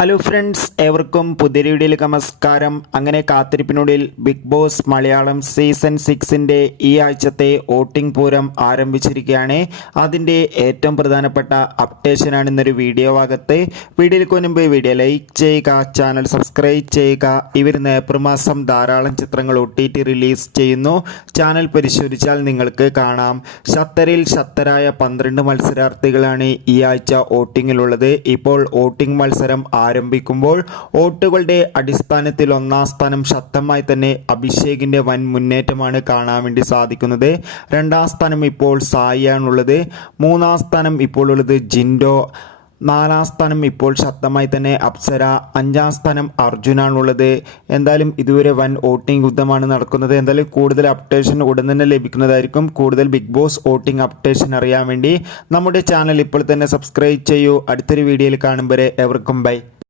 Hello friends, ഏവർക്കും പുതിയ വീഡിയോയിലേക്ക് നമസ്കാരം. അങ്ങനെ കാത്തിരിപ്പിനുള്ളിൽ ബിഗ് ബോസ് മലയാളം സീസൺ 6ൻ്റെ ഈ ആഴ്ചത്തെ വോട്ടിംഗ് പൂരം ആരംഭിച്ചിരിക്കുകയാണ്. അതിൻ്റെ ഏറ്റവും പ്രധാനപ്പെട്ട അപ്ഡേഷനാണ് ഇന്നൊരു വീഡിയോ ഭാഗത്ത്. വീഡിയോയിലേക്ക് മുൻപ് വീഡിയോ ലൈക്ക് ചെയ്യുക, ചാനൽ സബ്സ്ക്രൈബ് ചെയ്യുക. ഇവരുന്ന് ഏപ്രിൽ മാസം ധാരാളം ചിത്രങ്ങൾ OTT റിലീസ് ചെയ്യുന്നു. ചാനൽ പരിശോധിച്ചാൽ നിങ്ങൾക്ക് കാണാം. ഷത്തറിൽ ഷത്തരായ 12 മത്സരാർത്ഥികളാണ് ഈ ആഴ്ച വോട്ടിങ്ങിലുള്ളത്. ഇപ്പോൾ വോട്ടിംഗ് മത്സരം ആരംഭിക്കുമ്പോൾ വോട്ടുകളുടെ അടിസ്ഥാനത്തിൽ ഒന്നാം സ്ഥാനം ശക്തമായി തന്നെ അഭിഷേകിൻ്റെ വൻ മുന്നേറ്റമാണ് കാണാൻ വേണ്ടി സാധിക്കുന്നത്. രണ്ടാം സ്ഥാനം ഇപ്പോൾ സായിയാണുള്ളത്. മൂന്നാം സ്ഥാനം ഇപ്പോൾ ഉള്ളത് ജിൻഡോ. നാലാം സ്ഥാനം ഇപ്പോൾ ശക്തമായി തന്നെ അപ്സര. അഞ്ചാം സ്ഥാനം അർജുനാണുള്ളത്. എന്തായാലും ഇതുവരെ വൻ വോട്ടിംഗ് യുദ്ധമാണ് നടക്കുന്നത്. എന്തായാലും കൂടുതൽ അപ്ഡേഷൻ ഉടൻ തന്നെ ലഭിക്കുന്നതായിരിക്കും. കൂടുതൽ ബിഗ് ബോസ് വോട്ടിംഗ് അപ്ഡേഷൻ അറിയാൻ വേണ്ടി നമ്മുടെ ചാനൽ ഇപ്പോൾ തന്നെ സബ്സ്ക്രൈബ് ചെയ്യൂ. അടുത്തൊരു വീഡിയോയിൽ കാണും വരെ എവർക്കും ബൈ.